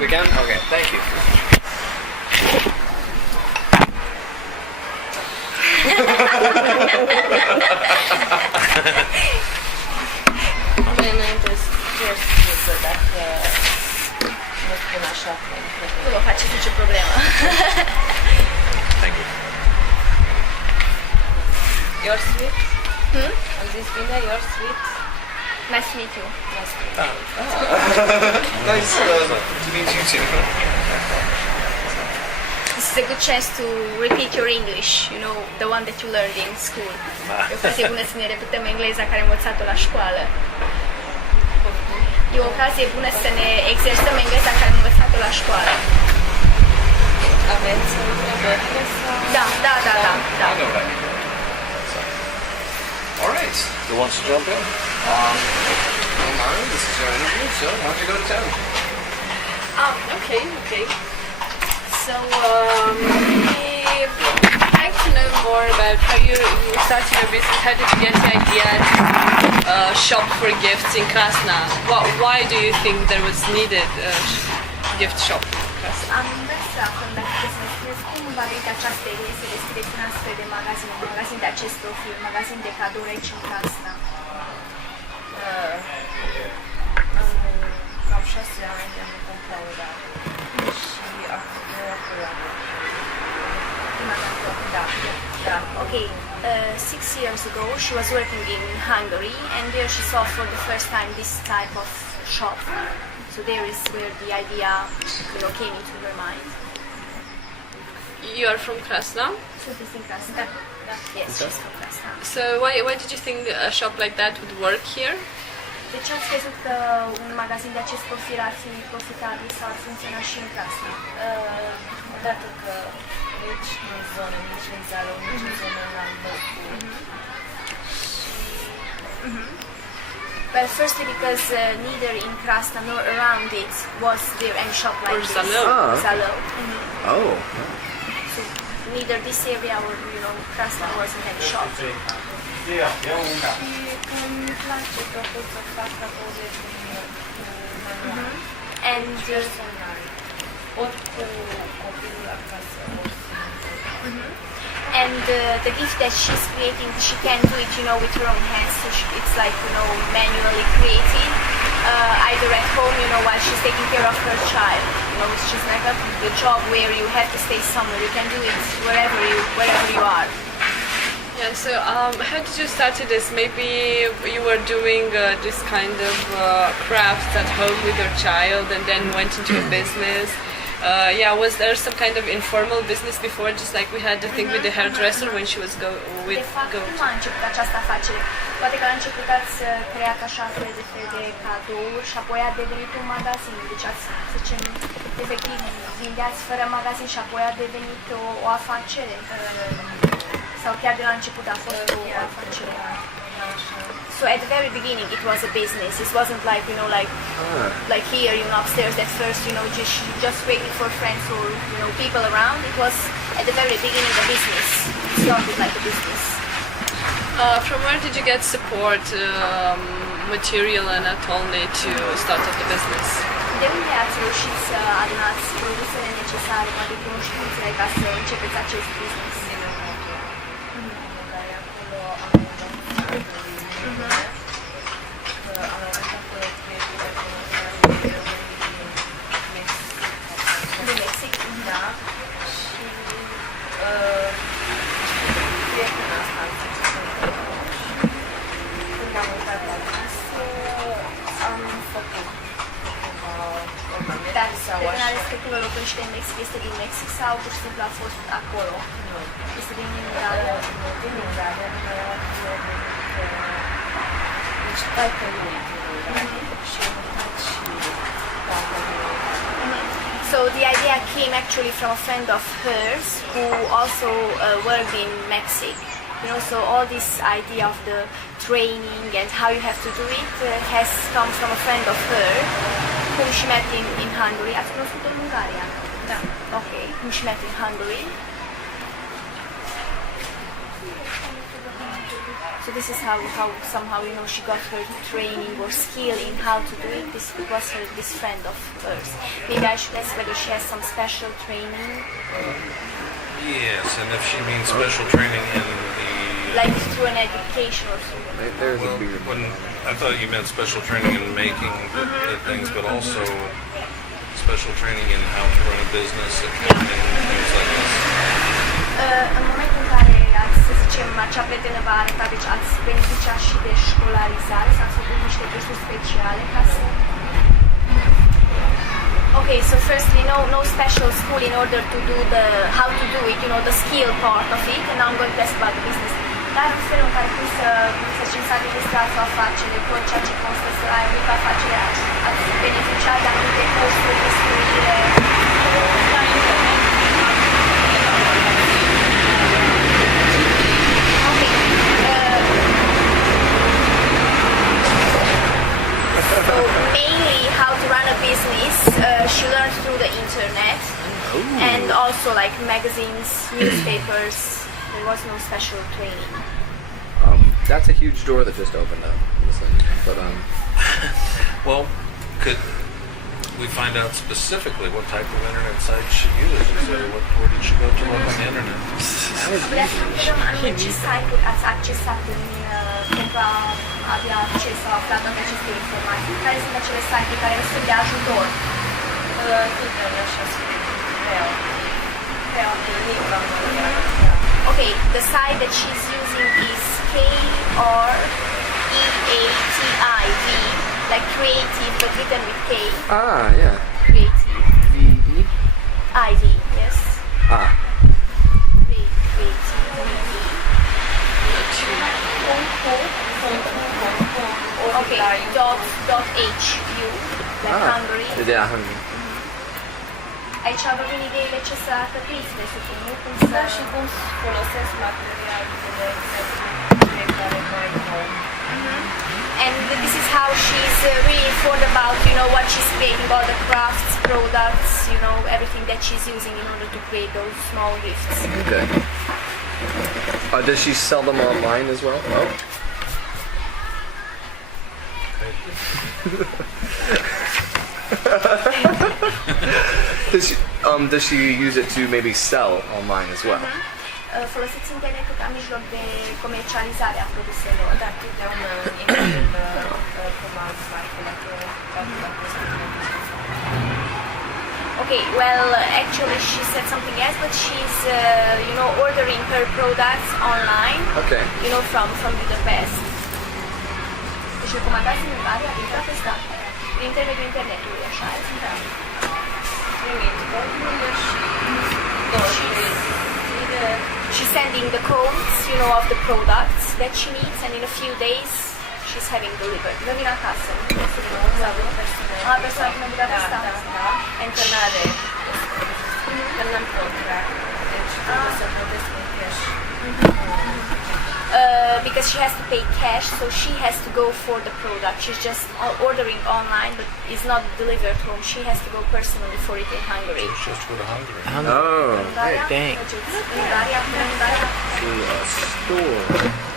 We can? Okay, thank you. Nu vă face nicio problemă. Thank you. You're sweet? Am zis bine? You're sweet? Nice to meet you. Nice to meet you. Nice to meet you too. This is a good chance to repeat your English, you know, the one that you learned in school. E o ocazie bună să ne repetăm engleza care am învățat-o la școală. E o ocazie bună să ne exersăm engleza care am învățat-o la școală. Aveți întrebări? Da. All right. Who wants to jump in? Mara, this is your interview, so why don't you go to town? Okay. So, I'd like to know more about how you started your business. How did you get the idea to shop for gifts in Crasna? Why do you think there was needed a gift shop in Crasna? Am vrea să aflăm dacă puteți să ne spuneți cum v-a venit această idee să deschideți un astfel de magazin, un magazin de acest profil, un magazin de cadouri aici în Crasna. Cam 6 ani am lucrat la Oradea și acolo am Okay, 6 years ago she was working in Hungary and there she saw for the first time this type of shop. So there is where the idea, you know, came into her mind. You are from Crasna? Sunteți din Crasna? Da. Yes, she's from Crasna. So why did you think a shop like that would work here? De ce ați crezut că un magazin de acest profil ar fi profitabil sau ar funcționa și în Crasna? Odată că nici în zonă, nici în țară, nici în zonă n-am văzut. Well, firstly because neither in Crasna nor around it was there any shop like Or this. Zalău. Zalău. Oh. So neither this area or, you know, Crasna wasn't any shop. Și îmi place că pot să fac cadouri manual. And Personal. Ori cu copilul acasă, ori the gift that she's creating, she can do it, you know, with her own hands. So it's like, you know, manually created, either at home, you know, while she's taking care of her child. You know, it's just like a job where you have to stay somewhere. You can do it wherever you are. Yeah, so how did you start this? Maybe you were doing this kind of crafts at home with your child and then went into a business. Was there some kind of informal business before, just like we had the thing with the hairdresser when she was De fapt, cum a început această afacere? Poate că la început ați creat așa fel de cadouri și apoi a devenit un magazin. Deci ați, să zicem, efectiv vindeați fără magazin și apoi a devenit o afacere. Sau chiar de la început a fost o afacere. So at the very beginning it was a business. It wasn't like, you know, like here, you know, upstairs at first, you know, just created for friends or, you know, people around. It was at the very beginning a business. It started like a business. From where did you get support, material and not only to start up the business? De unde ați reușit să adunați produsele necesare, poate cunoștințele, ca să începeți acest business? Dar respectivă locuiește în Mexic, este din Mexic sau pur și simplu a fost acolo? Nu. Este din Ungaria? Din Ungaria, deci taică lui și So the idea came actually from a friend of hers who also worked in Mexico. You know, so all this idea of the training and how you have to do it has come from a friend of her whom she met in Hungary. Ați cunoscut-o în Ungaria? Da. Ok, whom she met in Hungary. So this is how somehow she got her training or skill in how to do it. This was this friend of hers. Maybe I should ask whether she has some special training. Yes, and if she means special training in the... Like through an education or something. There's Well, a beard. I thought you meant special training in making the things, but also special training in how to run a business, accounting, things like this. În momentul în care ați, să zicem, acea prietenă v-a arătat, deci ați beneficiat și de școlarizare sau ați făcut niște cursuri speciale ca să... Okay, so firstly, no special school in order to do how to do it, the skill part of it, and now I'm going to ask about the business. Dar în felul în care poți să zicem, să administrați o afacere, tot ceea ce constă să ai o mică afacere, ați beneficiat de anumite cursuri, instruire. So mainly how to run a business, she learned through the internet and also like magazines, newspapers. There was no special training. That's a huge door that just opened up. But Well, could we find out specifically what type of internet site she uses, or where did she go to look on the internet? Vreau să vedem anume ce site-uri ați accesat pentru a avea acces sau afla toate aceste informații. Care sunt acele site-uri care sunt de ajutor? Okay, the site that she's using is Kreativ, like creative but written with K. yeah. Creative. V-E? IV, yes. Okay, .hu, like Hungary. Yeah, Hungary. Aici vorbim ideile ce să atăpiți, presupun, nu? Cum să... Da, și cum folosesc materialele pe care mai au. And this is how she's really informed about, what she's creating, all the crafts, products, everything that she's using in order to create those small gifts. Okay. Does she sell them online as well? Oh. Does she use it to maybe sell online as well? Folosiți internetul ca mijloc de comercializare a produselor. Da, totdeauna internetul comand marfele Okay, well, actually she said something else, but she's, ordering her products online. Okay. From Budapest. Deci recomandați în Ungaria din Budapesta? Prin intermediul internetului, așa, da. She's sending the codes, of the products that she needs, and in a few days she's having delivered. Vă vin acasă. Persoana din Budapesta. And canare. Că n-am contract. Deci trebuie să plătesc în cash. Because she has to pay cash, so she has to go for the product. She's just ordering online, but it's not delivered home. She has to go personally for it in Hungary. It's just for the Hungary. Oh. Dang. To a store.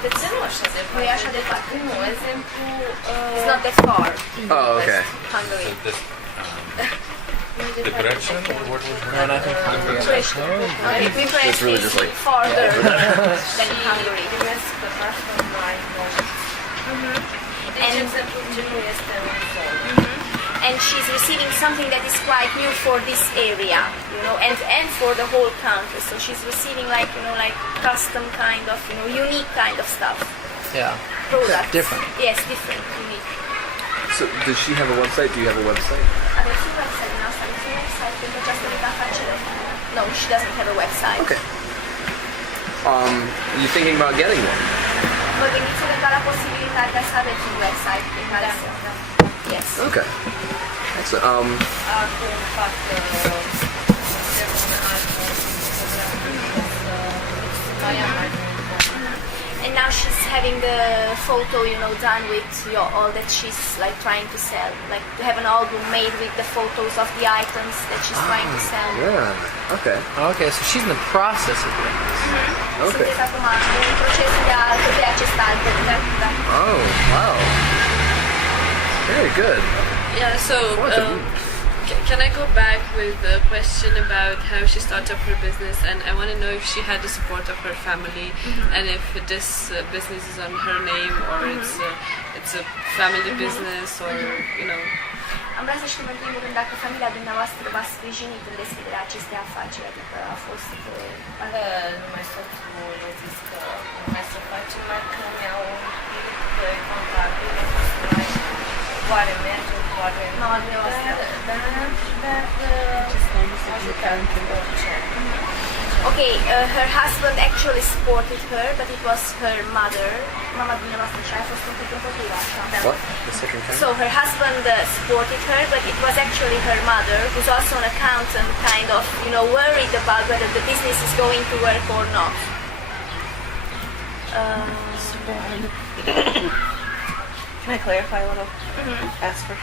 Deci nu așa de Nu e așa de departe. Nu, exemplu... It's not that far. Oh, okay. Hungary. Depression? What was No, not in Hungary. It's really just like farther than Hungary. Deci, exemplu, ce nu este un sol. And she's receiving something that is quite new for this area, and for the whole country. So she's receiving like custom kind of, unique kind of stuff. Yeah. Products. Different. Yes, different, unique. So does she have a website? Do you have a website? Aveți un website din asta? Aveți un website pentru această mică afacere? No, she doesn't have a website. Okay. You thinking about getting one? Vă gândiți eventual la posibilitatea să aveți un website pe care să... Yes. Okay. Excellent. Acum fac mai am mai And now she's having the photo, done with all that she's like trying to sell. Like to have an album made with the photos of the items that she's trying to sell. Yeah. Okay. Okay, so she's in the process of doing this. Okay. Sunteți acum în procesul de a alcătui acest album, da? Oh, wow. Very good. Yeah, so can I go back with a question about how she started up her business? And I want to know if she had the support of her family, and if this business is on her name, or it's a family business, or Am vrea să știm în primul rând dacă familia dumneavoastră v-a sprijinit în deschiderea acestei afaceri, adică a fost... Numai soțul a zis că mai să facem, mai că mi-au pirit contabil, oare merge, oare... Mama dumneavoastră. Dar ajutat orice. Okay, her husband actually supported her, but it was her mother. Mama dumneavoastră și a fost un pic împotriva, așa. What? The second time? So her husband supported her, but it was actually her mother, who's also an accountant, kind of, worried about whether the business is going to work or not. Can I clarify a little? Ask for.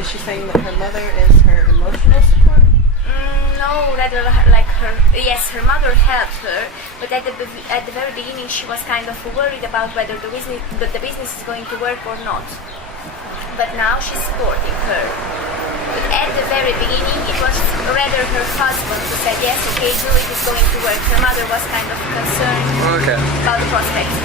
Is she saying that her mother is her emotional support? No, rather like her mother helped her, but at the very beginning she was kind of worried about whether the business is going to work or not. But now she's supporting her. But at the very beginning it was rather her husband who said yes, okay, do it, it's going to work. Her mother was kind of concerned about the prospects.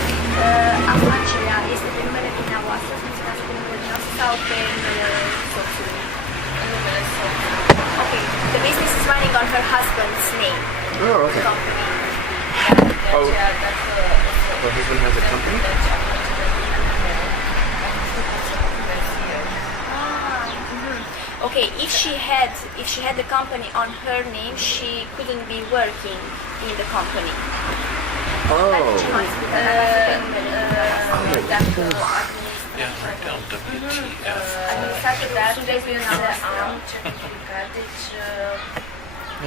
Afacerea este pe numele dumneavoastră, funcționează pe numele dumneavoastră sau pe numele soțului? Numele soțului. Okay, the business is running on her husband's name. Oh, okay. Company. Her husband has a company? Okay, if she had the company on her name, she couldn't be working in the company. Yeah, write down WTF.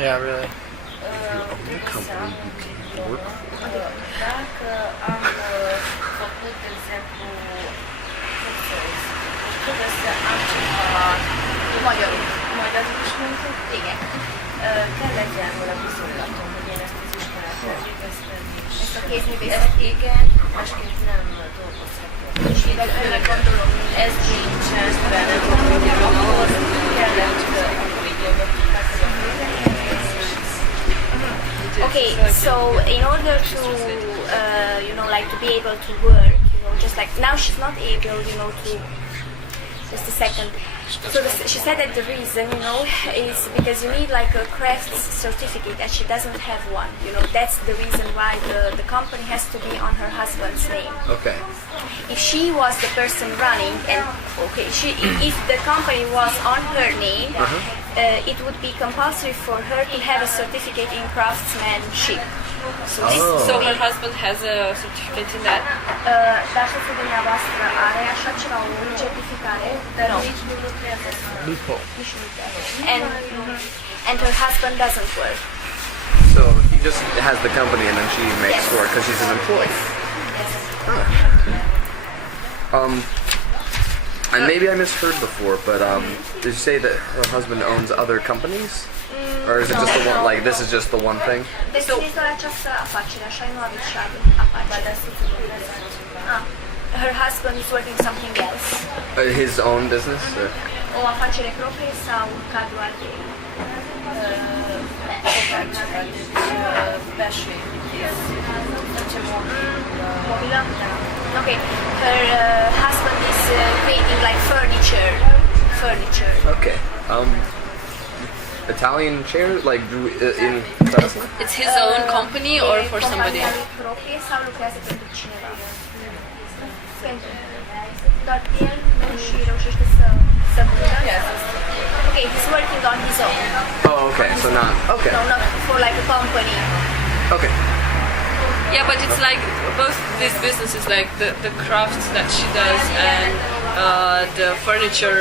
Yeah, really. Dacă am făcut, de exemplu, trebuie să am ceva magyarul is mondtuk? Igen. Kell legyen valami szolatom, hogy én ezt az iskolát elvégeztem, Ezt a kézművészet. igen, másképp nem dolgozhatok. És mivel önnek gondolom, ez nincsen benne, hogy akkor kellett, akkor így jövök. Okay, so in order to, to be able to work, just like now she's not able, to, just a second. So she said that the reason, is because you need like a crafts certificate and she doesn't have one. That's the reason why the company has to be on her husband's name. Okay. If she was the person running and if the company was on her name, it would be compulsory for her to have a certificate in craftsmanship. So her husband has a certificate in that? Dar soțul dumneavoastră are așa ceva, o certificare? No. Loophole. And her husband doesn't work. So he just has the company and then she makes work because she's an employee. Yes. And maybe I misheard before, but did you say that her husband owns other companies? Or is it just the one, like this is just the one thing? Deci este doar această afacere, așa nu aveți și alte afaceri. Her husband is working something else. His own business? Or? O afacere proprie sau în cadrul altei? Mobilă? Okay. Her husband is creating like furniture. Okay. Italian chairs, like in Crasna? It's his own company or for somebody? Proprie sau lucrează pentru cineva? Doar el nu și reușește să vândă? Okay, he's working on his own. Oh, okay. So not okay. No, not for like a company. Okay. Yeah, but it's like both these businesses, like the crafts that she does and the furniture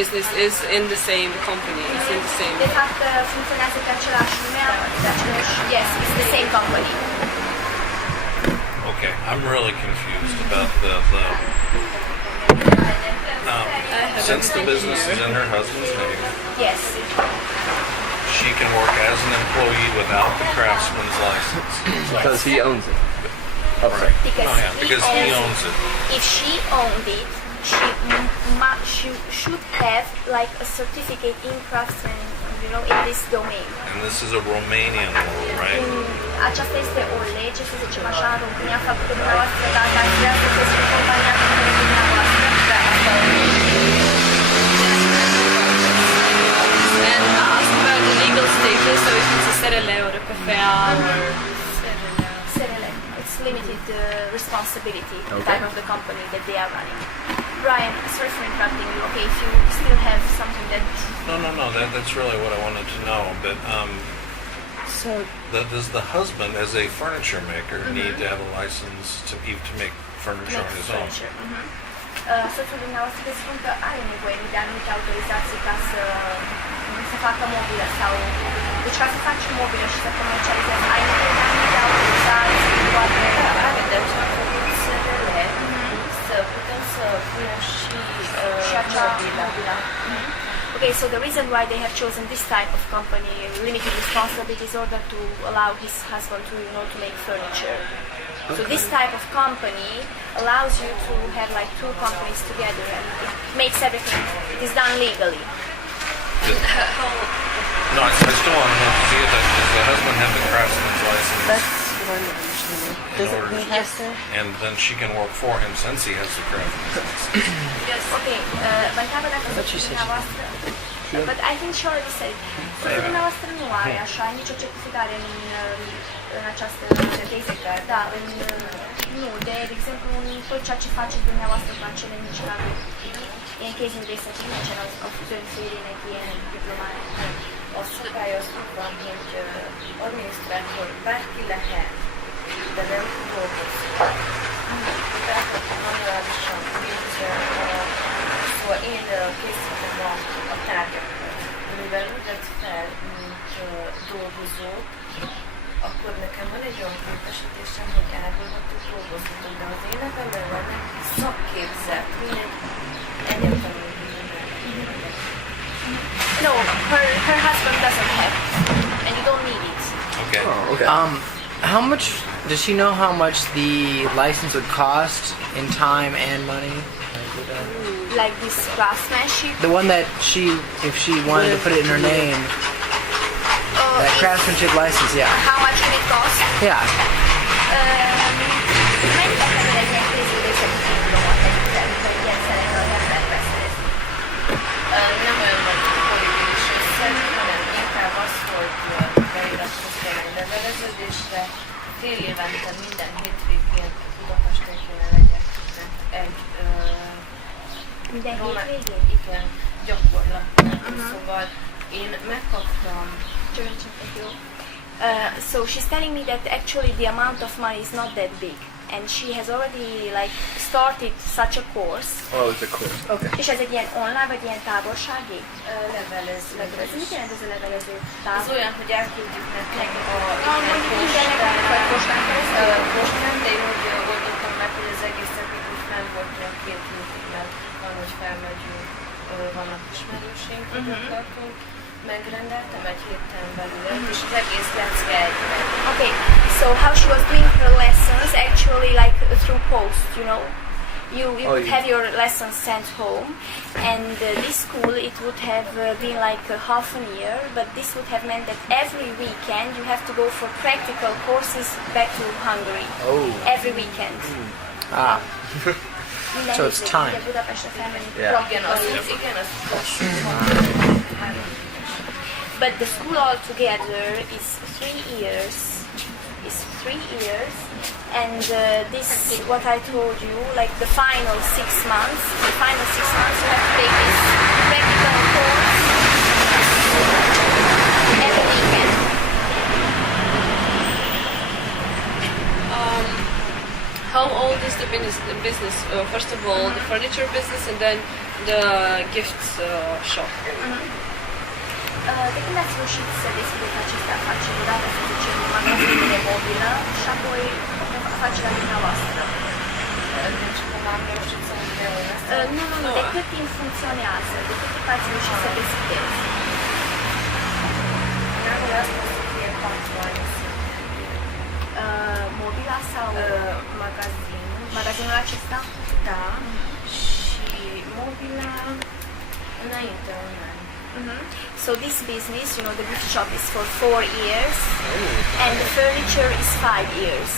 business is in the same company. It's in the same. De fapt, funcționează pe același nume, pe același... Yes, it's the same company. Okay, I'm really confused about since the business is in her husband's name, Yes. she can work as an employee without the craftsman's license. Because he owns it. Oh, sorry. Because he owns it. If she owned it, she should have like a certificate in craftsman, in this domain. And this is a Romanian law, right? Aceasta este o lege, să zicem așa, în România, faptul dumneavoastră, dacă ați vrea să fiți în compania dumneavoastră. And ask about the legal status, so if it's a SRL or a PFA or... SRL. It's limited responsibility, the type of the company that they are running. Brian, sorry for interrupting you. Okay, if you still have something that... No. That's really what I wanted to know. But does the husband, as a furniture maker, need to have a license to make furniture on his own? Soțul dumneavoastră vă spun că are nevoie de anumite autorizații ca să facă mobilă sau... Deci ca să faci mobilă și să comercializezi, ai nevoie de anumite autorizații, poate... Să putem să punem și acea mobilă. Okay, so the reason why they have chosen this type of company, limited responsibility, is in order to allow his husband to make furniture. So this type of company allows you to have like two companies together, and it makes everything. It is done legally. No, I still want to know. Does the husband have the craftsman's license? That's what I'm understanding. Doesn't he have to? And then she can work for him since he has the craftsman's license. Yes. Okay. Vă întreabă dacă soțul dumneavoastră. But I think she already said. Soțul dumneavoastră nu are așa nicio certificare în această certificare. Da, nu. De exemplu, tot ceea ce faceți dumneavoastră cu acele mici lucruri. In case in this situation of doing again diplomát. A szabályozók van, hogy adminisztrátor bárki lehet, de nem dolgozik. Tehát manuálisan, szóval én készítem a tárgyakat. Mivel úgy vett fel, mint dolgozó, akkor nekem van egy olyan képesítésem, hogy elgondoltuk dolgozhatok, de az életemben vannak szakképzett, mint egyetemi. No, her husband doesn't have, and you don't need it. Okay. Oh, okay. How much does she know how much the license would cost in time and money? Like this craftsmanship. The one that if she wanted to put it in her name, that craftsmanship license, yeah. How much will it cost? Yeah. Nem olyan nagy politikus összeg, hanem inkább az, hogy beiratkoztam egy leveleződésre, fél évente minden hétvégén Budapesten kéne legyek egy Minden hétvégén? Igen, gyakorlatban. Szóval én megkaptam. So she's telling me that actually the amount of money is not that big, and she has already like started such a course. Oh, it's a course. Okay. És ez egy ilyen online vagy ilyen távolsági? Levelező. Mit jelent ez a levelező Ez olyan, hogy elküldjük nektek postán postán, de én úgy oldottam meg, hogy az egészet úgy nem volt olyan 2 hétig, mert van, hogy felmegyünk, vannak ismerőseink, tartunk. Megrendeltem egy héten belül, és az egész lecke egyben. Okay, so how she was doing her lessons actually like through post, You would have your lessons sent home, and this school, it would have been like half a year, but this would have meant that every weekend you have to go for practical courses back to Hungary. Oh. Every weekend. Ah. So it's time. But the school altogether is 3 years. And this, what I told you, like the final 6 months. The final 6 months you have to take this practical course every weekend. how old is the business? First of all, the furniture business, and then the gift shop. De când ați reușit să deschideți aceste afaceri? Odată, să zicem, magazinul de mobilă și apoi afacerea dumneavoastră? Deci cum am reușit să împreună asta? Nu. De cât timp funcționează? De cât timp ați reușit să deschideți? Anul ăsta să fie 4 ani. Mobila sau magazinul acesta? Da. Și mobila înainte un an. So this business, the gift shop is for 4 years and the furniture is 5 years.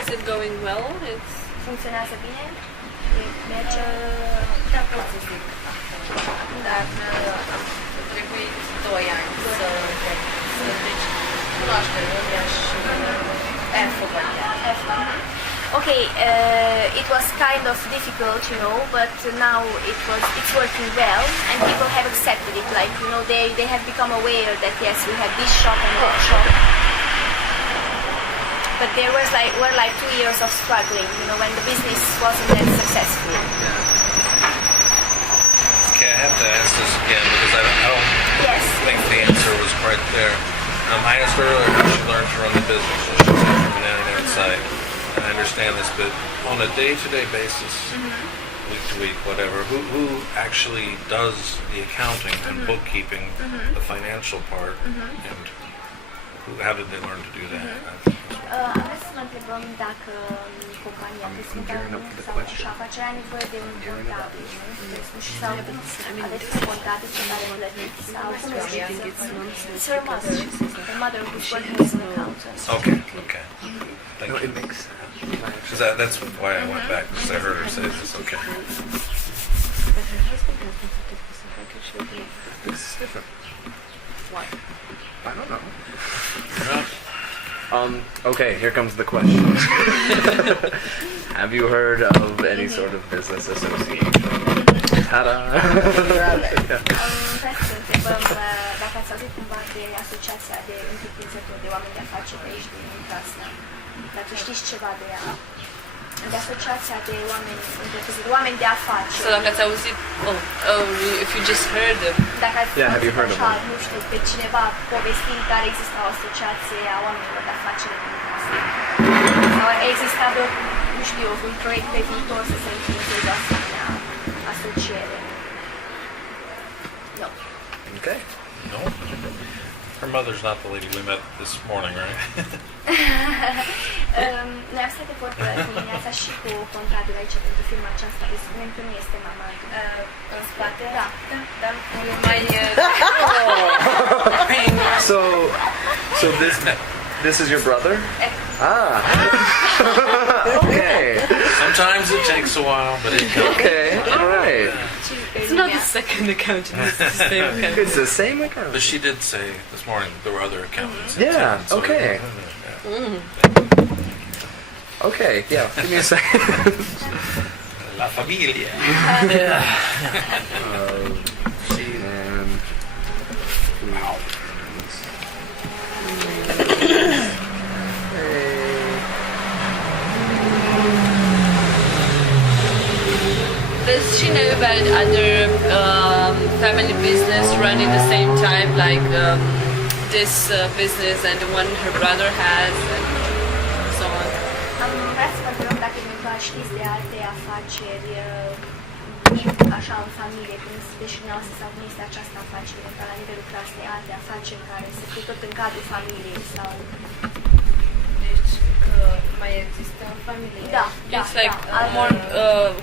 Is it going well? Funcționează bine? Merge? Da, pot să zic. Dar am trebuit 2 ani să deci cunoaștem lumea și Okay, it was kind of difficult, but now it's working well, and people have accepted it. Like, they have become aware that yes, we have this shop and that shop. But there were like 2 years of struggling, when the business wasn't that successful. Okay, I have to ask this again because I don't think the answer was quite there. I asked her earlier how she learned to run the business. She said from the outside. I understand this, but on a day-to-day basis, week to week, whatever, who actually does the accounting and bookkeeping, the financial part, and how did they learn to do that? Am vrea să mă întrebăm dacă compania sau afacerea are nevoie de un contabil, sau aveți un contabil pe care îl plătiți sau cum It's her mother. Her mother who's working as an accountant. Okay. Thank No, you. it makes sense. That's why I went back, because I heard her say this. Okay. This is different. What? I don't know. Okay, here comes the question. Have you heard of any sort of business association? Ta-da! Vreau să întrebăm dacă ați auzit cumva de asociația de întreprinzători, de oameni de afaceri aici din Crasna. Dacă știți ceva de ea. De asociația de oameni de afaceri. So dacă ați auzit, if you just heard them. Dacă ați auzit așa, nu știu, pe cineva povestind care există o asociație a oamenilor de afaceri din Crasna. Sau există nu știu, un proiect pe viitor să se înființeze o asemenea asociere. No. Okay. No. Her mother's not the lady we met this morning, right? Noi am stat de vorbă dimineața și cu contabil aici pentru firma aceasta, deci că nu este mama. În spate? Da. Dar mai... So this is your brother? Okay. Sometimes it takes a while, but it does. Okay, all right. It's not the second accountant, it's the same accountant. It's the same account. But she did say this morning there were other accountants. Yeah, okay. Okay, yeah, give me a second. La familia. Does she know about other family business run at the same time, like this business and the one her brother has, and so on? Am vrea să vă întreb dacă cumva știți de alte afaceri așa în familie, cum sunteți și dumneavoastră, sau cum este această afacere la nivelul Crasnei, alte afaceri care se fac tot în cadrul familiei sau... Deci că mai există în familie? Da, It's like a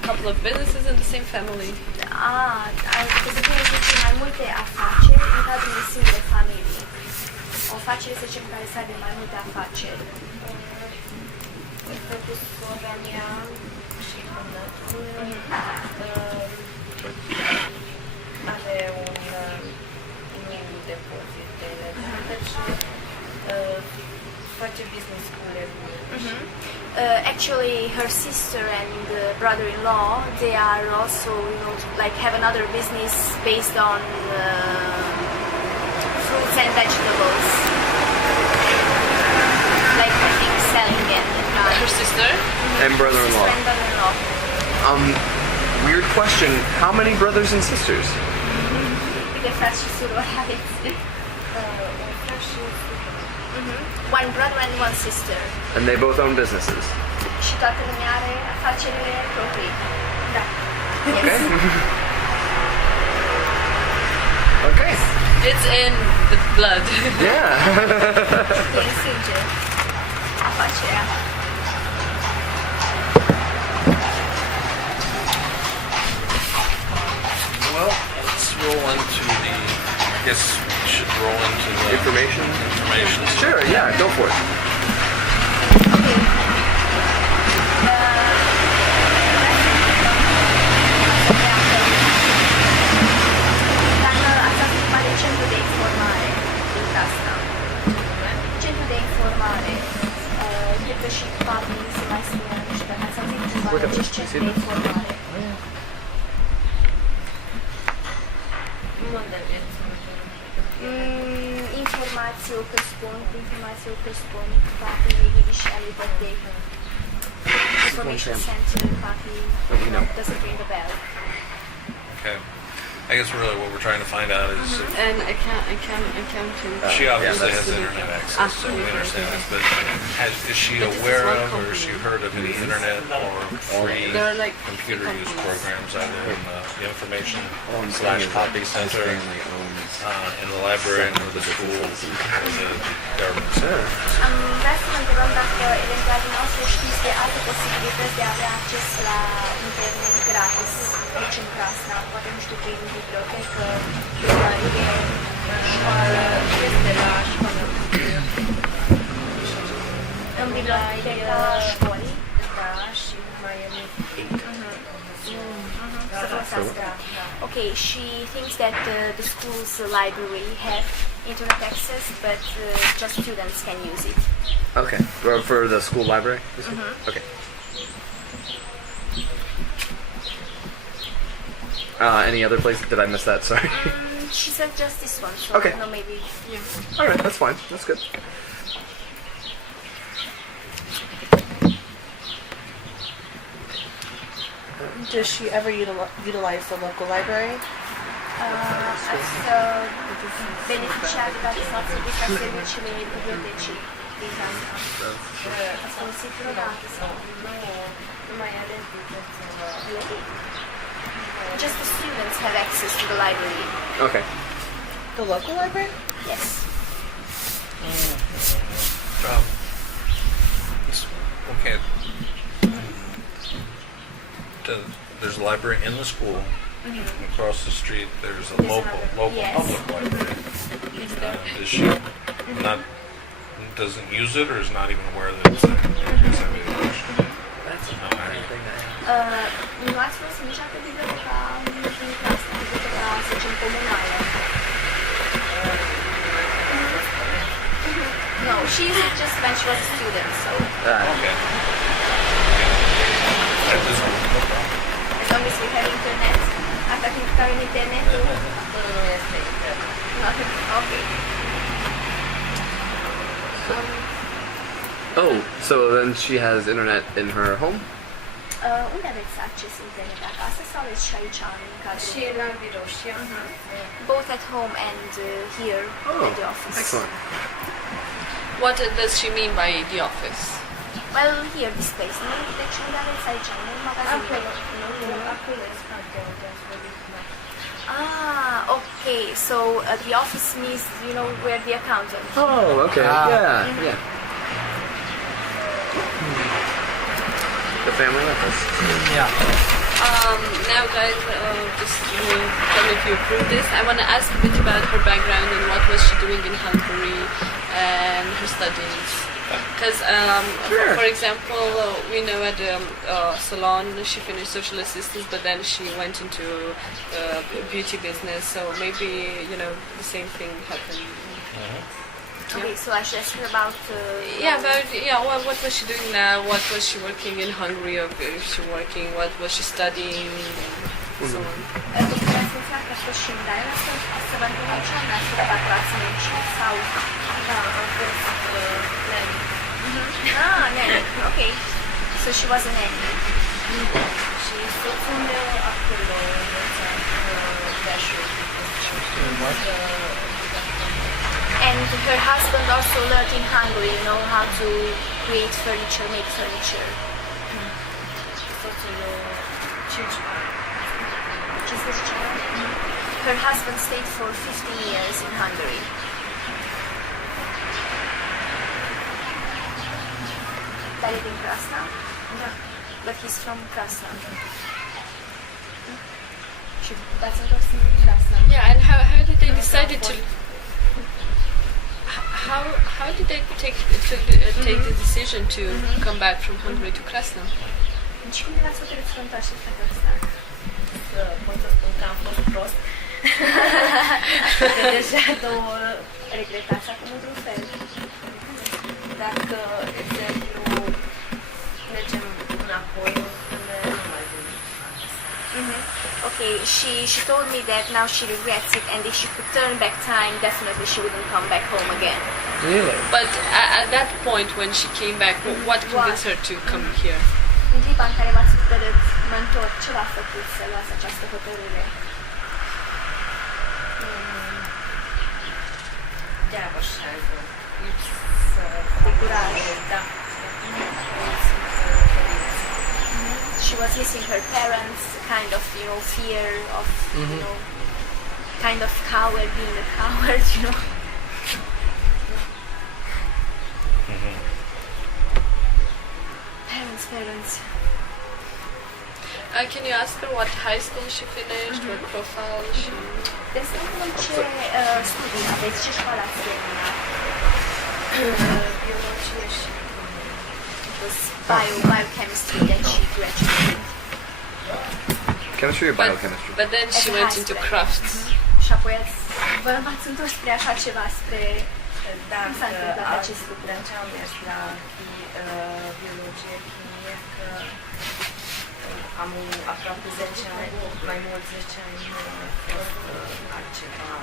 couple of businesses in the same family. Adică să fie, să zicem, mai multe afaceri în cadrul unei singure familii. O afacere, să zicem, care să aibă mai multe afaceri. Este cu sora mea și până are un mic depozit de elemente și face business cu legumele. Actually, her sister and brother-in-law, they are also, have another business based on fruits and vegetables, like picking selling it. Her sister? And brother-in-law. Sister and brother-in-law. Weird question. How many brothers and sisters? Câte frați și surori aveți? One brother and one sister. And they both own businesses. Și toată lumea are afacerile proprii. Da. Okay. Yes. Okay. It's in the blood. Yeah. E în sânge. Afacerea. Well, let's roll into the, I guess we should roll into the Information? information. Sure, yeah, go for it. Okay. Dacă ați auzit de centru de informare din Crasna. Centru de informare. Cred că și papi se mai spune, nu știu dacă ați auzit ceva de acest centru de informare. Informațiu că spun papi initially that they information center papi doesn't ring the bell. Okay. I guess really what we're trying to find out is if And accounting. she obviously has that's internet access, so we understand this, but is she aware of or has she heard of any internet or free There are like computer use programs either in the information I'm / saying is copy that his center family owns in the library or the school or the government center? Vreau să vă întrebăm dacă eventual dumneavoastră știți de alte posibilități de a avea acces la internet gratis aici în Crasna, poate nu știu, prin bibliotecă, primărie, școală, Este la școală. în biblioteca școlii, Da, și mai e mult. să folosească. Okay, she thinks that the school's library have internet access, but just students can use it. Okay. For the school library? Okay. Any other place? Did I miss that? Sorry. She said just this one, so Okay. I don't know, maybe. All right, that's fine. That's good. Does she ever utilize the local library? Beneficiari care s-au accedit la serviciile bibliotecii din Crasna. Ați folosit vreodată sau Nu mai are bibliotecă. just the students have access to the library? Okay. The local library? Yes. Okay. There's a library in the school. Across the street, there's a local Yes. public library. Is she doesn't use it, or is not even aware that it's there? Is that maybe the question? That's anything Nu ați folosit niciodată biblioteca din Crasna, biblioteca, să zicem, comunală? No, she used it just when she was a student, so Okay. That is no problem. as long as we have internet, atât timp cât avem internetul, Acolo nu este internet. ok. Oh, so then she has internet in her home? Unde aveți acces internet acasă sau aveți și aici în cadrul? Și la birou și acasă. Both at home and here at the office. Excellent. What does she mean by the office? Well, here, this place. Nu? Deci unde aveți aici? Nu? Magazin. Acolo e spate unde ați vorbit cu mine. Ah, okay. So the office means, you know, where the accountant. Oh, okay. Yeah, yeah. The family office. Yeah. Now guys, just tell me if you approve this. I want to ask a bit about her background and what was she doing in Hungary and her studies. Because, Sure. for example, we know at the salon she finished social assistance, but then she went into beauty business. So maybe, you know, the same thing happened. Okay, so I should ask her about... What was she doing now? What was she working in Hungary? Or is she working? What was she studying? And so on. Doctoranța a fost și în Gail, să vă întreb ce am dat dacă ați menționat sau... Da, am fost Nanny. Okay. So she was a nanny. Și soțul meu acolo învăța dash-ul. And her husband also learned in Hungary, you know, how to create furniture, make furniture. Soțul meu 5 ani. Her husband stayed for 15 years in Hungary. Married in Crasna? Da. But he's from Crasna. That's what I was in Crasna. Yeah, and how did they decided to? How did they take the decision to come back from Hungary to Crasna? Și cum v-ați hotărât să întoarceți la Crasna? Pot să spun că am fost prost. Că deja 2 ore Regretați acum într-un fel. dacă, de exemplu, mergem înapoi, nu mai bun. Okay, she told me that now she regrets it, and if she could turn back time, definitely she wouldn't come back home again. Really? But at that point, when she came back, what convinced her to come here? În clipa în care v-ați hotărât, mă întorc, ce v-a făcut să luați această hotărâre? Gyávaságban. De curaj. Da. She was missing her parents, kind of, you know, fear of, you know, kind of coward, being a coward, you know. Parents. Can you ask her what high school she finished, what profile she... Despre ce studii aveți, ce școală ați terminat? Biologie și It was biochemistry, then she graduated. Chemistry or biochemistry? But then she went into crafts. Și apoi v-ați întors spre așa ceva, spre... Cum s-a întâmplat acest lucru? De aceea am mers la biologie, chimie, că am aproape 10 ani, mai mult 10 ani, nu a fost altceva.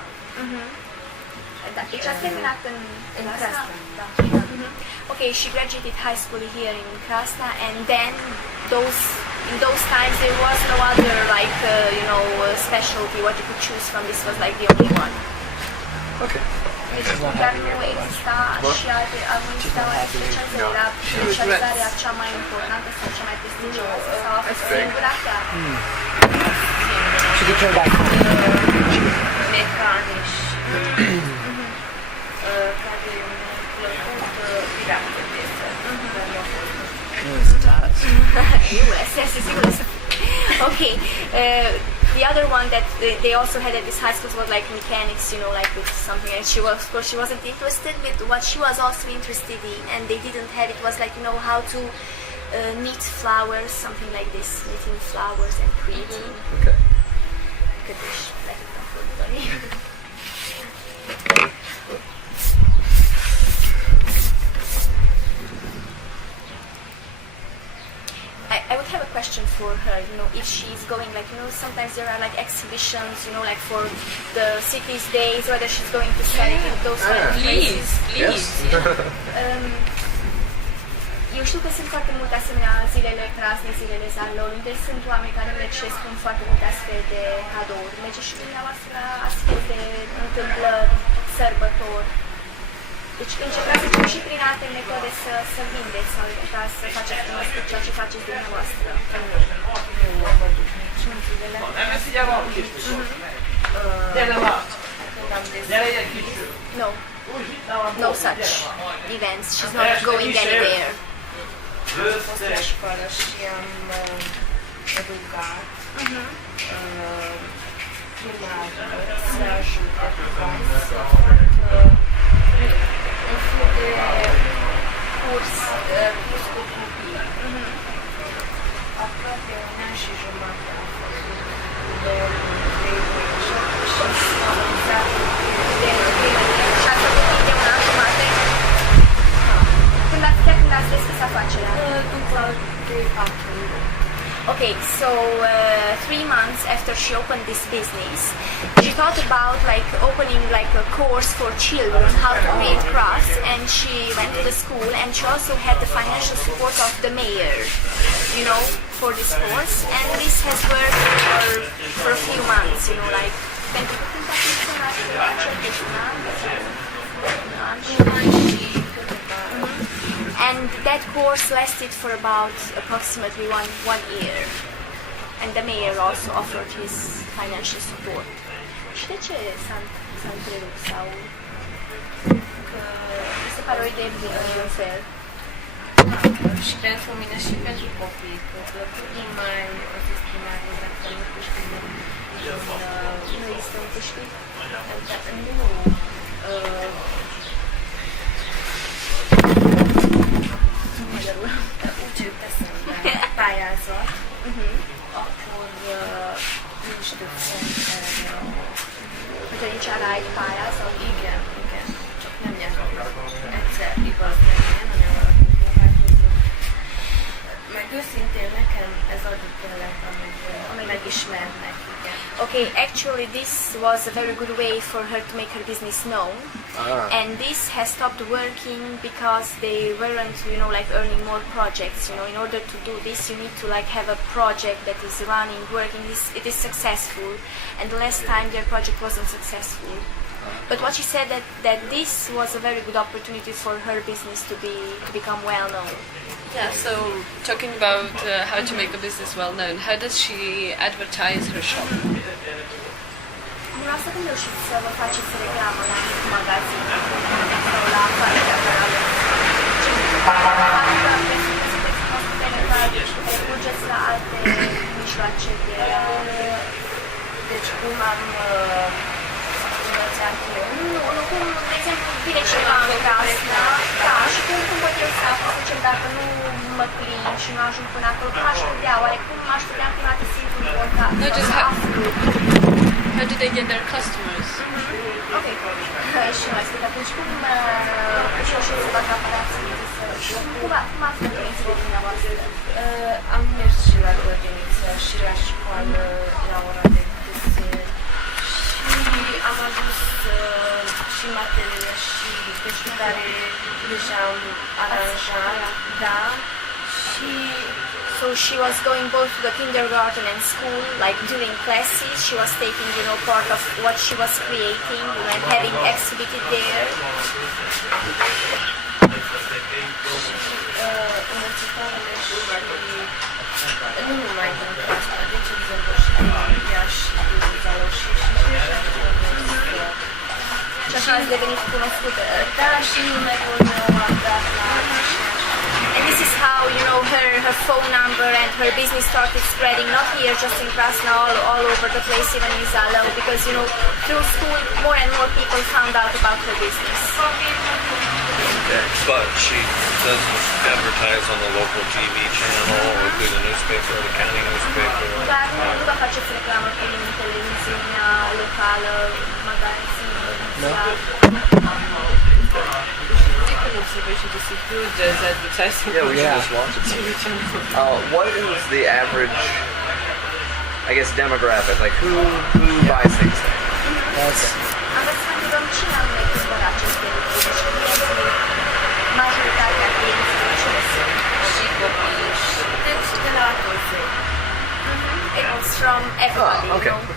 Da, deci ați terminat în Crasna, da. Okay, she graduated high school here in Crasna, and then in those times there was no other specialty what you could choose from. This was like the only one. Okay. Dar nu exista și au existat o specializare, era specializarea cea mai importantă sau cea mai prestigioasă sau a fost singura chiar. She could turn back home. Mecanici, care mi-a plăcut pirate desă. Yes, okay. The other one that they also had at this high school was like mechanics, you know, like with something. And of course, she wasn't interested with what she was also interested in, and they didn't have it. Was like, you know, how to knit flowers, something like this, knitting flowers and creating. Okay. I would have a question for her, you know, if she's going, like, you know, sometimes there are, like, exhibitions, you know, like, for the city's days, whether she's going to sell it in those kind of places. Please. Eu știu că sunt foarte multe asemenea zilele Crasne, zilele Zalor, unde sunt oameni care merg și spun foarte multe astfel de cadouri. Merge și dumneavoastră astfel de întâmplări, sărbători. Deci încercați și prin alte metode să vindeți sau ca să faceți cunoscut ceea ce faceți dumneavoastră. No such events. She's not going anywhere. Am fost la școală și am rugat primarul să ajute pe bani să facă un fel de curs cu copii. Aproape un an și jumătate am făcut de 3 luni și s-a organizat de primărie. Și ați făcut de un an jumate? Când ați deschis afacerea? După 3-4 luni. Okay, so 3 months after she opened this business, she thought about like opening like a course for children how to create crafts, and she went to the school, and she also had the financial support of the mayor, you know, for this course, and this has worked for a few months, you know, like. And that course lasted for about approximately one year. And the mayor also offered his financial support. Și de ce s-a întrerupt sau... Că mi se pare o idee bună, în fel. Și pentru mine și pentru copii, că nu mai o să spuneam dacă nu câștigăm. Nu este un câștig? Úgy teszem be pályázat, akkor nincs több szem. Hogyha nincs rá egy pályázat? Igen, csak nem nyerek. Egyszer igaz nem ilyen, hanem valaki próbálkozó. Meg őszintén nekem ez adjuk kellett, amit megismernek. Okay, actually this was a very good way for her to make her business known. And this has stopped working because they weren't, you know, like earning more projects. You know, in order to do this, you need to like have a project that is running, working. It is successful, and the last time their project wasn't successful. But what she said that this was a very good opportunity for her business to become well known. Yeah, so talking about how to make a business well known, how does she advertise her shop? Vreau să cum reușiți să vă faceți reclamă la magazin sau la fabrica care aveți? Recurgeți la alte mijloace de... Deci cum am învățat eu? Nu, cum, de exemplu, vine cineva în Crasna, da, și cum pot eu să aflu, să zicem, dacă nu mă plin și nu ajung până acolo, cum aș putea, oare cum aș putea prima dată să intru în contact, No, just să aflu? How do they get their customers? Ok, și noi spune atunci cum reușiți să fac aparații, cum află clienții de dumneavoastră? Am mers și la grădiniță și la școală la ora de desene și am adus și materiile și pe care deja am aranjat, da, și So she was going both to the kindergarten and school, like during classes, she was taking, you know, part of what she was creating, you know, and having exhibited there. Învățătoarele și nu numai din Crasna, deci exemplu și din Iași, din Zaloșii și Și așa ați devenit cunoscută. da, și numerul meu am dat la And this is how, you know, her phone number and her business started spreading, not here, just in Crasna, all over the place, even in Zalău, because, you know, through school, more and more people found out about her business. But she doesn't advertise on the local TV channel or through the newspaper or the county newspaper. Dar nu vă faceți reclamă prin televiziunea locală, magazinul, We should just see who does advertising. Yeah, we should just watch it. What is the average, I guess, demographic? Like, who buys things? That's Am văzut să întrebăm cine anume cumpără aceste lucruri și clienții, majoritatea clienților cine sunt. și copii și deci de la toți. It was from everybody, okay. you know,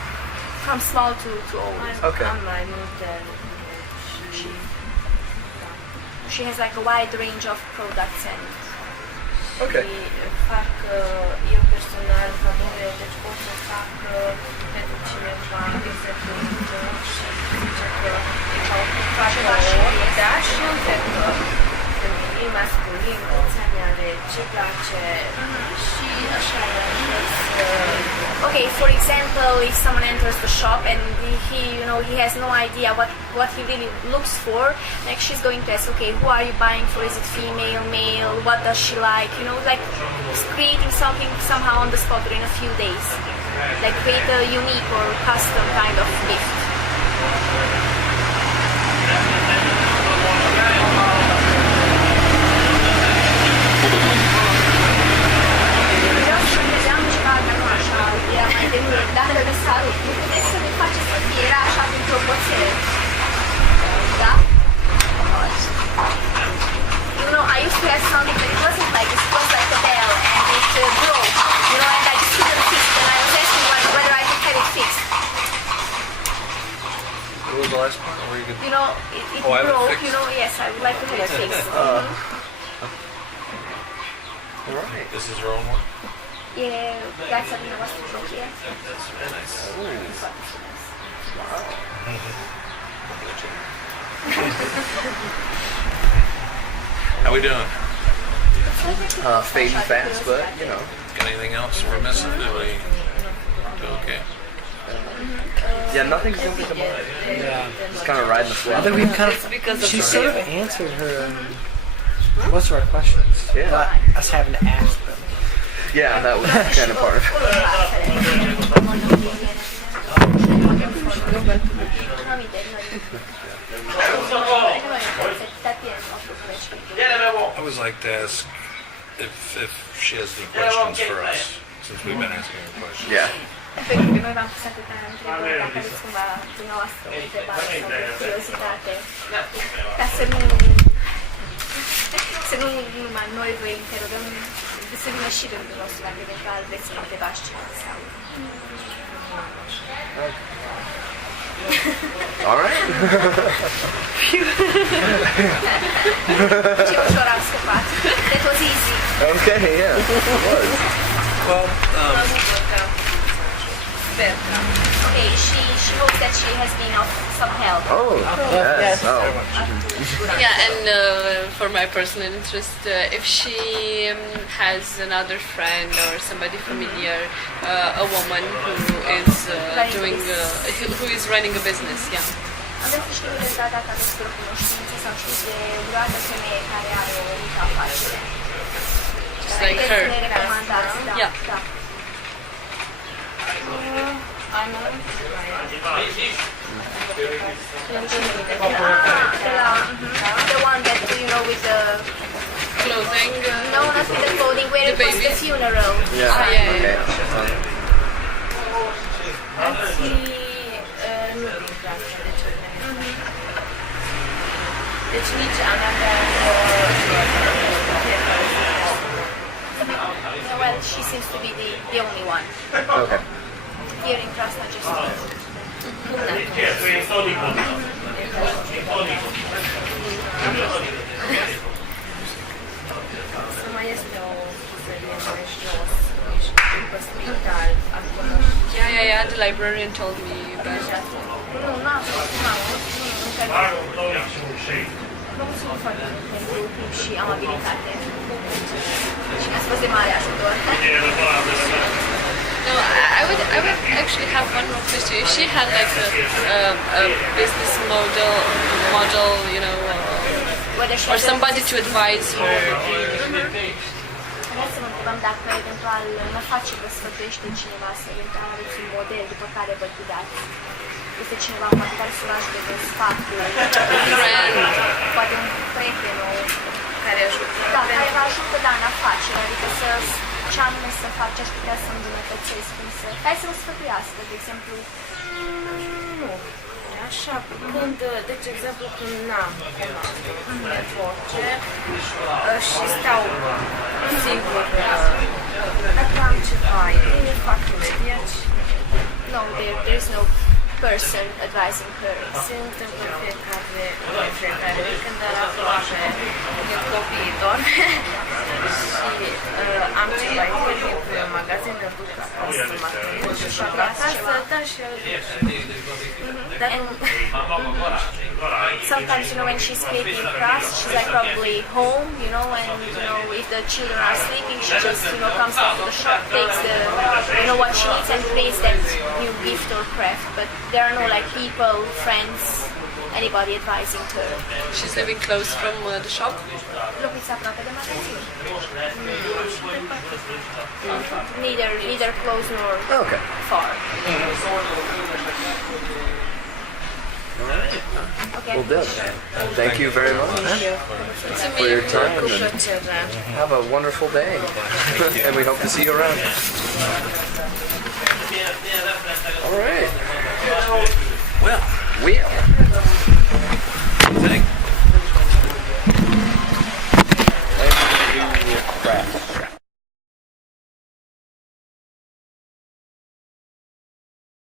from small to old. Okay. Am mai multe și She has like a wide range of products and Okay. fac eu personal, fac eu, deci pot să fac pentru cineva, de exemplu, și zice că fac da, și eu cred că feminin, masculin, țăniare, ce place și așa okay, for example, if someone enters the shop and he you know, he has no idea what he really looks for, like she's going to ask, okay, who are you buying for? Is it female, male? What does she like? You know, like creating something somehow on the spot or in a few days. Like create a unique or custom kind of gift. Vreau să vedeam și price point? Or you could... You know, it Oh, I have it broke, fixed. you know, yes, I would like to have it fixed. All right. This is your own one? E grazie alle vostre giochi. That's very nice. How we doing? Fading fast, but you know. Got anything else we're missing? Do we do okay? Yeah, nothing's gonna come up. Yeah. Just kind of riding the I flow. think we've kind of. She sort of answered her most of our questions. Yeah. But us having to ask them. Yeah, that was kind of part of it. I always like to ask if she has any questions for us, since we've been asking her questions. Yeah. Pentru că noi v-am pus atâta întrebări, dacă aveți cumva dumneavoastră o întrebare sau o curiozitate, ca să nu numai noi vă interogăm, să vină și rândul nostru, dacă eventual vreți să ne întrebați ceva sau... All right. Ce ușor am scăpat. That was easy. Okay, yeah. It was. Well, Okay, she hopes that she has been of some help. Oh, yes. Oh. Yeah, and for my personal interest, if she has another friend or somebody familiar, a woman who is doing, who is running a business, yeah. Am vrea să știu exact dacă aveți vreo cunoștință sau știți de vreo altă femeie care are o mică afacere. Just like her. Ne recomandați, da. Yeah. Da. The one that, you know, with the... Clothing. No, not with the clothing, where The it was the babies? funeral. Yeah. Ah, yeah, Okay. Alții nu din clasă, deci deci nici Ana Well, she seems to be the only one. Okay. Here in Crasna, just să mai este o serie mai jos și după spital, acolo. Yeah, the librarian told me about that. nu, n-am vă mulțumim foarte mult pentru timp și amabilitate. Și mi-ați fost de mare ajutor. No, I would actually have one more question. If she had like a business model, you know, or somebody to advise her. Vreau să vă întrebăm dacă eventual în afaceri vă sfătuiește cineva să eventual aveți un model după care vă ghidați. Este cineva poate care să vă ajute de sfatul, poate un prieten, Care ajută. da, care vă ajută în afaceri, adică ce anume să faci, aș putea să îmbunătățesc, hai să vă sfătuiască, de exemplu. Nu. Așa, când, deci, exemplu, când n-am nevoce și stau singur, dacă am ceva idee, fac imediat și No, there is no person advising her. se întâmplă fiecare când la aproape copiii dorm și am ceva idee pe magazin, îl duc acasă, mă și acasă, da, și îl duc. Dar nu... Sometimes, you know, when she's creating crafts, she's like probably home, you know, and, you know, if the children are sleeping, she just, you know, comes down to the shop, takes the, you know, what she needs and creates that new gift or craft. But there are no, like, people, friends, anybody advising her. She's living close from the shop. Locuiți aproape de magazin. Neither close nor Okay. far. Okay. Well, Deb, thank you very much for your time and have a wonderful day. And we hope to see you around. All right. well, Thank you.